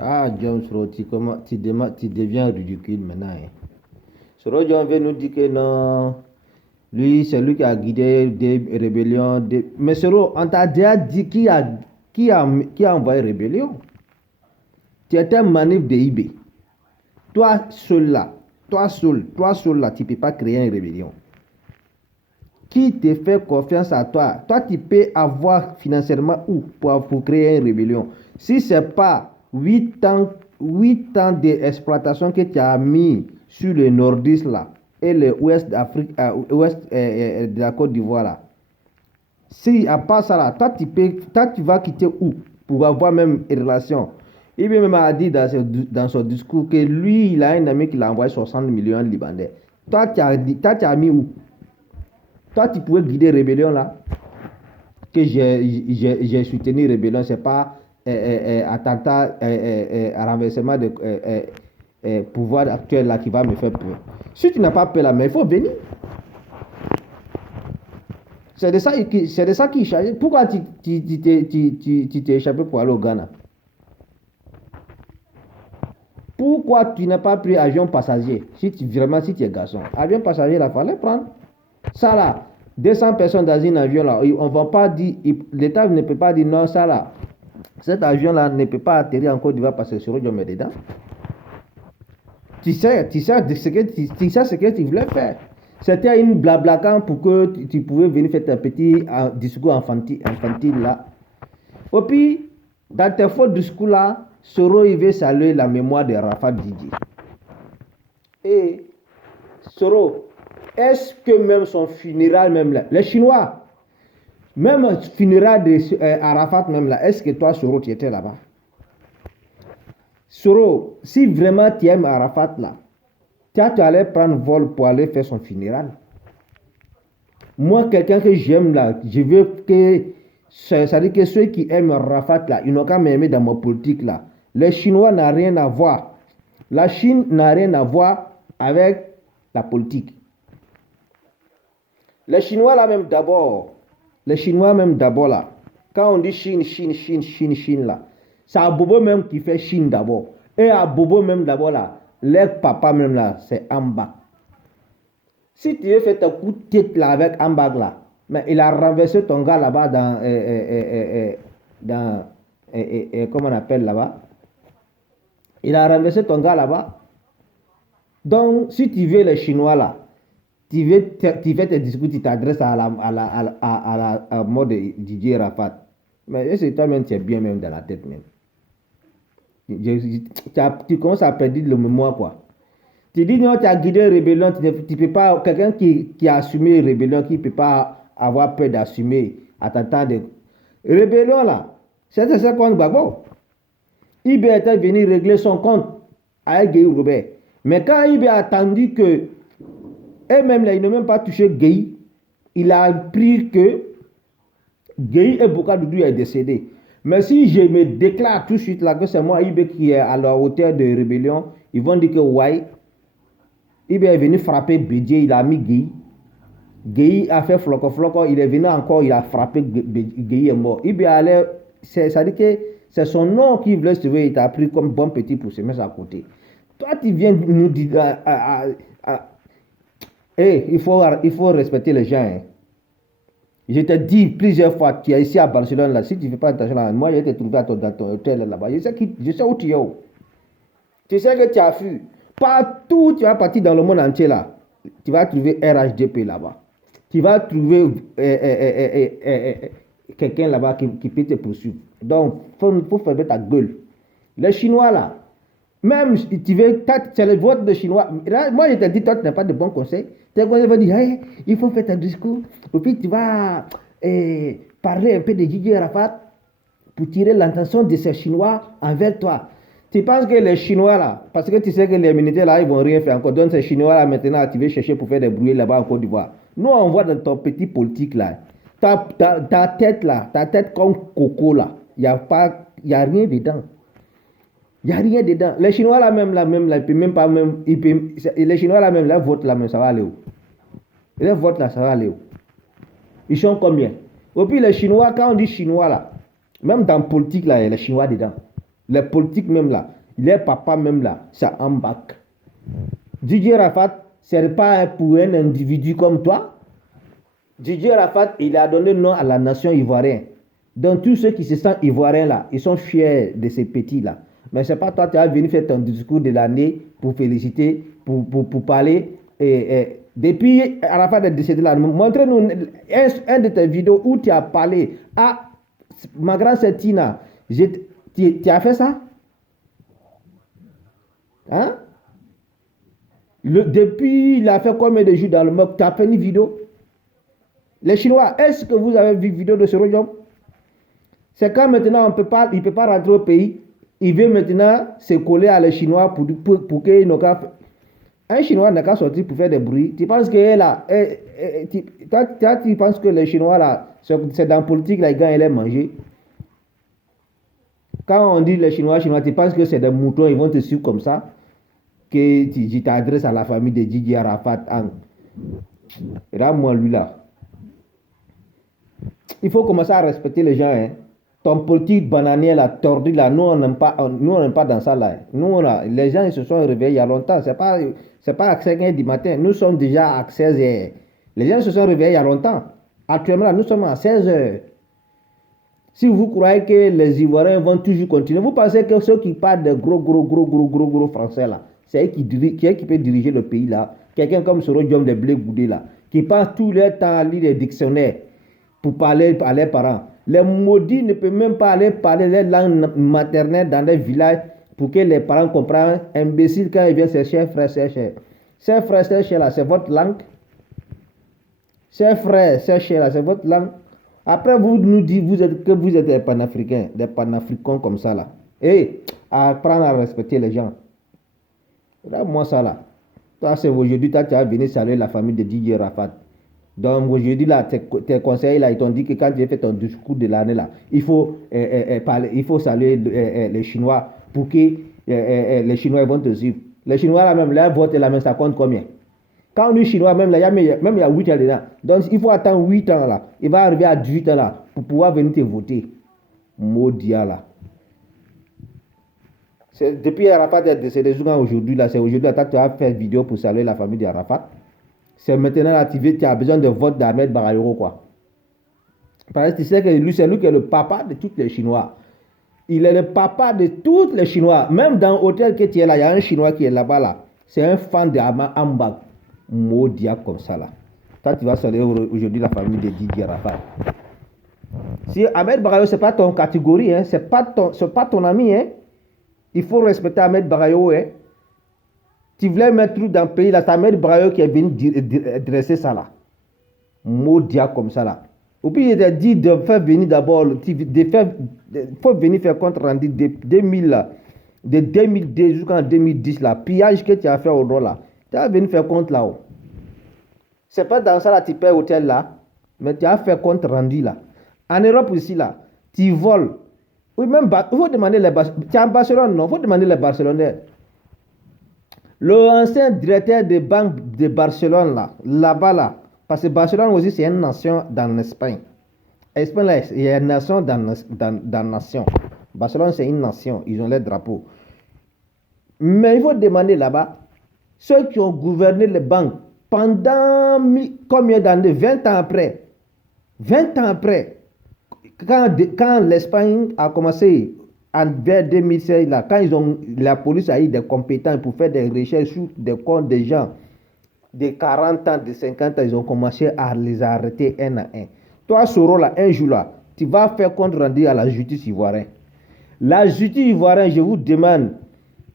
Ah, John Soro, tu deviens ridicule maintenant. Hein. Soro John veut nous dire que non, lui, c'est lui qui a guidé des rébellions. Mais Soro, on t'a déjà dit qui a envoyé rébellion. Tu étais manif de IB. Toi seul là, toi seul là, tu ne peux pas créer une rébellion. Qui te fait confiance à toi? Toi, tu peux avoir financièrement où pour créer une rébellion. Si ce n'est pas 8 ans d'exploitation que tu as mis sur le nordiste là et le ouest d'Afrique, ouest de la Côte d'Ivoire là. Si à part ça là, toi tu vas quitter où pour avoir même une relation. Il même a dit dans son discours que lui, il a un ami qui l'a envoyé 60 millions de Libanais. Toi, tu as mis où? Toi, tu pouvais guider rébellion là. Que j'ai soutenu rébellion, c'est pas attentat, renversement de pouvoir actuel là qui va me faire peur. Si tu n'as pas peur là, mais il faut venir. C'est de ça qu'il s'agit. Pourquoi tu t'es échappé pour aller au Ghana? Pourquoi tu n'as pas pris avion passager? Si tu es garçon. Avion passager, il fallait prendre. Ça là, 200 personnes dans un avion là, on va pas dire, l'État ne peut pas dire non, ça là. Cet avion là ne peut pas atterrir en Côte d'Ivoire parce que sur le met dedans. Tu sais ce que tu voulais faire. C'était une blablacan pour que tu pouvais venir faire un petit discours infantile là. Et puis, dans tes faux discours là, Soro il veut saluer la mémoire de Rafat Didier. Et Soro, est-ce que même son funérail même là, les Chinois, même funérail de Arafat même là, est-ce que toi Soro tu étais là-bas? Soro, si vraiment tu aimes Arafat là, tu allais prendre vol pour aller faire son funérail. Moi, quelqu'un que j'aime là, je veux que, ça dit que ceux qui aiment Arafat là, ils n'ont qu'à m'aimer dans ma politique là. Les Chinois n'ont rien à voir. La Chine n'a rien à voir avec la politique. Les Chinois là même d'abord là, quand on dit Chine là, c'est à Bobo même qui fait Chine d'abord. Et à Bobo même d'abord là, les papa même là, c'est Amba. Si tu veux faire ta coup de tête là avec Amba là, mais il a renversé ton gars là-bas comment on appelle là-bas? Il a renversé ton gars là-bas. Donc, si tu veux les Chinois là, tu fais tes discours, tu t'adresses à la mode de Didier Rafat. Mais est-ce que toi-même, tu es bien même dans la tête même? Tu commences à perdre le mémoire quoi. Tu dis non, tu as guidé une rébellion, tu peux pas, quelqu'un qui a assumé une rébellion, qui ne peut pas avoir peur d'assumer à t'attendre de... Rébellion là, c'est ça contre Gbagbo. IB était venu régler son compte avec Guy Robert. Mais quand IB a attendu que, et même là, il n'a même pas touché Guy, il a appris que Guy et Bouka Doudou est décédé. Mais si je me déclare tout de suite là que c'est moi IB qui est à la hauteur de rébellion, ils vont dire que ouais, IB est venu frapper Bédier, il a mis Guy. Guy a fait floco, il est venu encore, il a frappé Guy est mort. IB allait, ça dit que c'est son nom qui voulait se voir, il t'a pris comme bon petit pour se mettre à côté. Toi, tu viens nous dire, il faut respecter les gens. Hein. Je te dis plusieurs fois, tu es ici à Barcelone, là, si tu ne fais pas attention, là, moi, je vais te trouver dans ton hôtel là-bas. Je sais où tu es. Où. Tu sais que tu as fui. Partout, tu vas partir dans le monde entier, là. Tu vas trouver RHDP là-bas. Tu vas trouver quelqu'un là-bas qui peut te poursuivre. Donc, il faut fermer ta gueule. Les Chinois, là, même si tu veux, c'est le vote des Chinois. Là, moi, je te dis, toi, tu n'as pas de bons conseils. Tes conseils vont dire, hey, il faut faire ton discours. Et puis, tu vas parler un peu de Didier Arafat pour tirer l'attention de ces Chinois envers toi. Tu penses que les Chinois, là, parce que tu sais que les militaires, là, ils vont rien faire encore. Donc, ces Chinois, là, maintenant, tu veux chercher pour faire des bruits là-bas en Côte d'Ivoire. Nous, on voit dans ton petit politique, là, ta tête, là, ta tête comme Coco, là, il n'y a rien dedans. Il n'y a rien dedans. Les Chinois là même, ils peuvent même pas même. Les Chinois là même, leur vote là même, ça va aller où? Leur vote là, ça va aller où? Ils sont combien? Et puis les Chinois, quand on dit Chinois là, même dans la politique là, il y a les Chinois dedans. Les politiques même là, les papas même là, ça embarque. Didier Rafat, ce n'est pas pour un individu comme toi. Didier Rafat, il a donné nom à la nation ivoirienne. Donc tous ceux qui se sentent ivoiriens là, ils sont fiers de ces petits là. Mais ce n'est pas toi qui as venu faire ton discours de l'année pour féliciter, pour parler. Depuis Arafat est décédé là, montre-nous un de tes vidéos où tu as parlé. Ah, ma grande sœur Tina, tu as fait ça? Hein? Depuis, il a fait combien de jours dans le mock? Tu as fait une vidéo? Les Chinois, est-ce que vous avez vu une vidéo de ce royaume? C'est quand maintenant il ne peut pas rentrer au pays. Il veut maintenant se coller à les Chinois pour qu'ils n'ont qu'à. Un Chinois n'a qu'à sortir pour faire des bruits. Tu penses que là, tu penses que les Chinois là, c'est dans la politique là, ils gagnent les manger. Quand on dit les Chinois, tu penses que c'est des moutons, ils vont te suivre comme ça? Que tu t'adresses à la famille de Didier Arafat. Regarde-moi lui là. Il faut commencer à respecter les gens. Hein. Ton petit bananier là, tordu là, nous on n'aime pas dans ça là. Nous, les gens ils se sont réveillés il y a longtemps. C'est pas à 5h du matin. Nous sommes déjà à 16h. Les gens se sont réveillés il y a longtemps. Actuellement là, nous sommes à 16h. Si vous croyez que les Ivoiriens vont toujours continuer, vous pensez que ceux qui parlent de gros français là, c'est eux qui peuvent diriger le pays là. Quelqu'un comme Soro Diom de Blé Goudé là, qui passe tout le temps à lire les dictionnaires pour parler à leurs parents. Les maudits ne peuvent même pas aller parler les langues maternelles dans les villages pour que les parents comprennent. Imbécile quand ils viennent chercher frère, chercher. Ces frères, chercher là, c'est votre langue. Ces frères, chercher là, c'est votre langue. Après, vous nous dites que vous êtes des panafricains, des panafricains comme ça là. Et apprendre à respecter les gens. Regarde-moi ça là. Toi, c'est aujourd'hui, tu as venu saluer la famille de Didier Rafat. Donc aujourd'hui, là, tes conseillers, là, ils t'ont dit que quand tu as fait ton discours de l'année, là, il faut saluer les Chinois pour que les Chinois vont te suivre. Les Chinois, là, même, leur vote, là, même, ça compte combien? Quand on est Chinois, même, là, il y a 8 ans dedans. Donc, il faut attendre 8 ans, là. Il va arriver à 18 ans, là, pour pouvoir venir te voter. Maudia, là. Depuis Arafat est décédé, aujourd'hui, là, c'est aujourd'hui, là, tu as fait une vidéo pour saluer la famille d'Arafat. C'est maintenant là, tu as besoin de vote d'Ahmed Bagayoko, quoi. Parce que tu sais que lui, c'est lui qui est le papa de tous les Chinois. Il est le papa de tous les Chinois. Même dans l'hôtel que tu es là, il y a un Chinois qui est là-bas, là. C'est un fan de Ambak. Maudia comme ça, là. Toi, tu vas saluer aujourd'hui la famille de Didier Rafat. Si Ahmed Bagayoko, ce n'est pas ton catégorie, hein, ce n'est pas ton ami, hein. Il faut respecter Ahmed Bagayoko, hein. Tu voulais mettre tout dans le pays, là, ta mère Brayo qui est venu dresser ça là. Maudia comme ça là. Et puis il a dit de faire venir d'abord, il faut venir faire compte rendu de 2000 là, de 2002 jusqu'en 2010 là, pillage que tu as fait au droit là. Tu as venu faire compte là-haut. C'est pas dans ça là, tu payes hôtel là, mais tu as fait compte rendu là. En Europe ici là, tu voles. Oui, même, il faut demander les Barcelonais. Tu es en Barcelone, non? Il faut demander les Barcelonais. L'ancien directeur de banque de Barcelone, là-bas, là, parce que Barcelone aussi, c'est une nation dans l'Espagne. Espagne, là, il y a une nation dans la nation. Barcelone, c'est une nation, ils ont les drapeaux. Mais il faut demander là-bas, ceux qui ont gouverné les banques pendant combien d'années? 20 ans après. 20 ans après, quand l'Espagne a commencé vers 2016, là, quand la police a eu des compétences pour faire des recherches sur des comptes des gens de 40 ans, de 50 ans, ils ont commencé à les arrêter un à un. Toi, Soro, là, un jour, là, tu vas faire compte rendu à la justice ivoirienne. La justice ivoirienne, je vous demande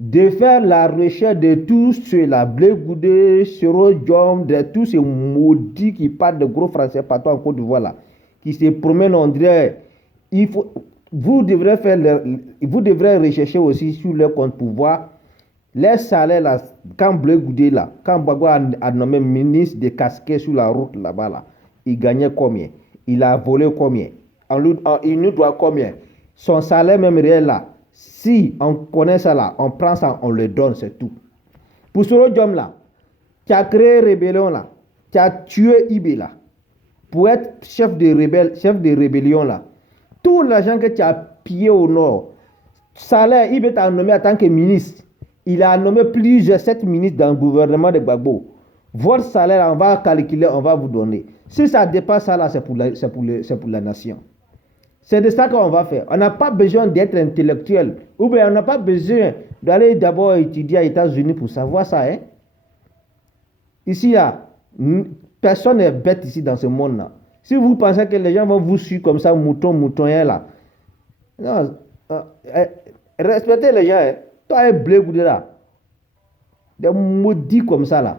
de faire la recherche de tous ceux-là, Blé Goudé, Soro Diom, de tous ces maudits qui parlent de gros français partout en Côte d'Ivoire, là, qui se promènent, on dirait, vous devrez rechercher aussi sur leur compte pour voir les salaires là, quand Blé Goudé là, quand Bagbo a nommé ministre des casquettes sur la route là-bas là, il gagnait combien? Il a volé combien? Il nous doit combien? Son salaire même réel là, si on connaît ça là, on prend ça, on le donne, c'est tout. Pour Soro Diom là, qui a créé rébellion là, qui a tué Ibé là, pour être chef de rébellion là, tout l'argent que tu as pillé au nord, salaire, il veut t'en nommer en tant que ministre. Il a nommé plusieurs 7 ministres dans le gouvernement de Gbagbo. Votre salaire, on va calculer, on va vous donner. Si ça dépasse ça, là, c'est pour la nation. C'est de ça qu'on va faire. On n'a pas besoin d'être intellectuel. Ou bien on n'a pas besoin d'aller d'abord étudier aux États-Unis pour savoir ça. Hein? Ici, personne n'est bête ici dans ce monde-là. Si vous pensez que les gens vont vous suivre comme ça, mouton, là. Non, respectez les gens. Hein. Toi, un blé là. Des maudits comme ça, là.